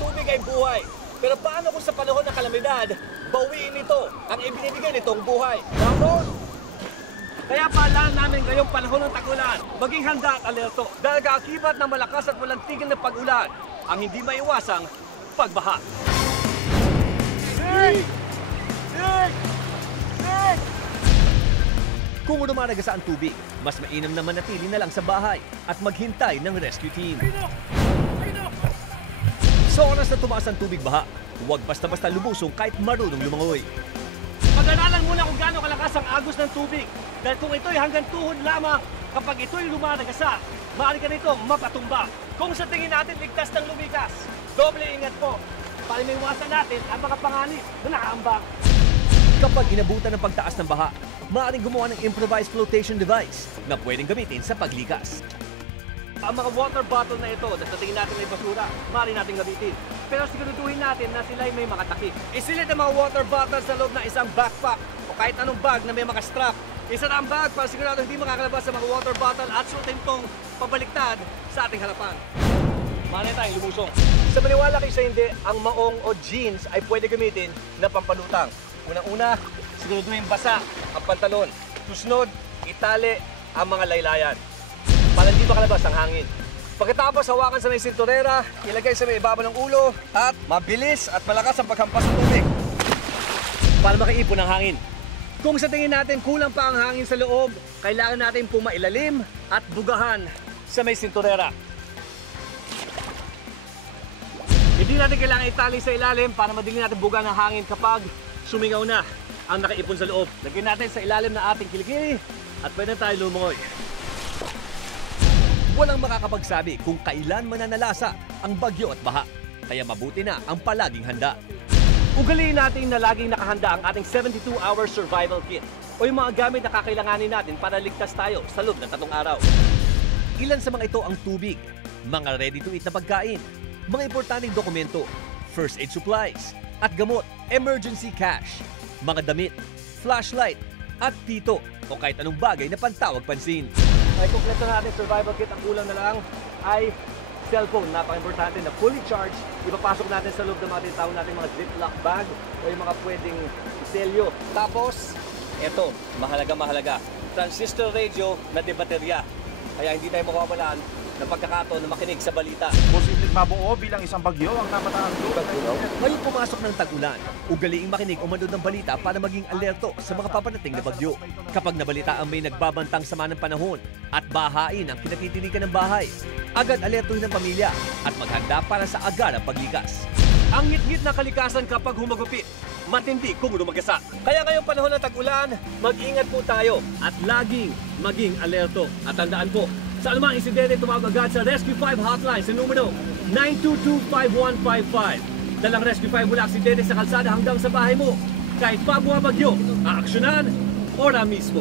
tubig ay buhay. Pero paano kung sa panahon ng kalamidad, bawiin ito ang ibinibigay nitong buhay? Download! Kaya paalaan namin ngayong panahon ng tag-ulan, maging handa at alerto dahil kaakibat ng malakas at walang tigil na pag-ulan ang hindi maiwasang pagbaha. Kung dumaraga ang tubig, mas mainam na manatili na lang sa bahay at maghintay ng rescue team. Sa oras na tumaas ang tubig baha, huwag basta-basta lubusong kahit marunong lumangoy. Pag-aralan muna kung gaano kalakas ang agos ng tubig. Dahil kung ito'y hanggang tuhod lamang, kapag ito'y lumalagasa, maaari ka nito mapatumba. Kung sa tingin natin ligtas ng lumikas, doble ingat po para maiwasan natin ang mga panganib na nakaambang. Kapag inabutan ng pagtaas ng baha, maaaring gumawa ng improvised flotation device na pwedeng gamitin sa paglikas. Ang mga water bottle na ito na sa tingin natin may basura, maaari natin gamitin. Pero siguraduhin natin na sila'y may makatakip. Isilid ang mga water bottles sa loob ng isang backpack o kahit anong bag na may mga strap. Isa na ang bag para sigurado hindi makakalabas sa mga water bottle at suotin itong pabaliktad sa ating harapan. Maaari tayong lumusong. Sa maniwala kayo sa hindi, ang maong o jeans ay pwede gamitin na pampalutang. Unang-una, siguraduhin basa ang pantalon. Susunod, itali ang mga laylayan para hindi makalabas ang hangin. Pagkatapos, hawakan sa may sinturera, ilagay sa may ibabaw ng ulo at mabilis at malakas ang paghampas ng tubig para makaipon ang hangin. Kung sa tingin natin kulang pa ang hangin sa loob, kailangan natin pumailalim at bugahan sa may sinturera. Hindi natin kailangan itali sa ilalim para madali natin bugahan ang hangin kapag sumingaw na ang nakaipon sa loob. Lagyan natin sa ilalim na ating kilikili at pwede tayo lumungoy. Walang makakapagsabi kung kailan mananalasa ang bagyo at baha, kaya mabuti na ang palaging handa. Ugaliin natin na laging nakahanda ang ating 72-hour survival kit o yung mga gamit na kakailanganin natin para ligtas tayo sa loob ng 3 araw. Ilan sa mga ito ang tubig, mga ready-to-eat na pagkain, mga importanteng dokumento, first aid supplies, at gamot, emergency cash, mga damit, flashlight, at pito o kahit anong bagay na pantawag pansin. Ay kumpleto natin survival kit, ang kulang na lang ay cellphone, napaka-importante na fully charged. Ipapasok natin sa loob ng mga tinatawag natin mga ziplock bag o yung mga pwedeng selyo. Tapos, eto, mahalaga, transistor radio na de baterya. Kaya hindi tayo makawalan ng pagkakataon na makinig sa balita. Posibleng mabuo bilang isang bagyo ang napataang lugar. Ngayong pumasok ng tag-ulan, ugaliing makinig o manood ng balita para maging alerto sa mga paparating na bagyo. Kapag nabalita ang may nagbabantang sama ng panahon at bahain ang kinatitilikan ng bahay, agad alertuhin ng pamilya at maghanda para sa agarang paglikas. Ang ngit-ngit na kalikasan kapag humagupit, matindi kung lumagasa. Kaya ngayong panahon ng tag-ulan, mag-ingat po tayo at laging maging alerto. At tandaan po, sa anumang insidente, tumawag agad sa Rescue 5 hotline sa numero 922-5155. Dalang Rescue 5 mula aksidente sa kalsada hanggang sa bahay mo. Kahit pa bumabagyo, aaksyonan ora mismo.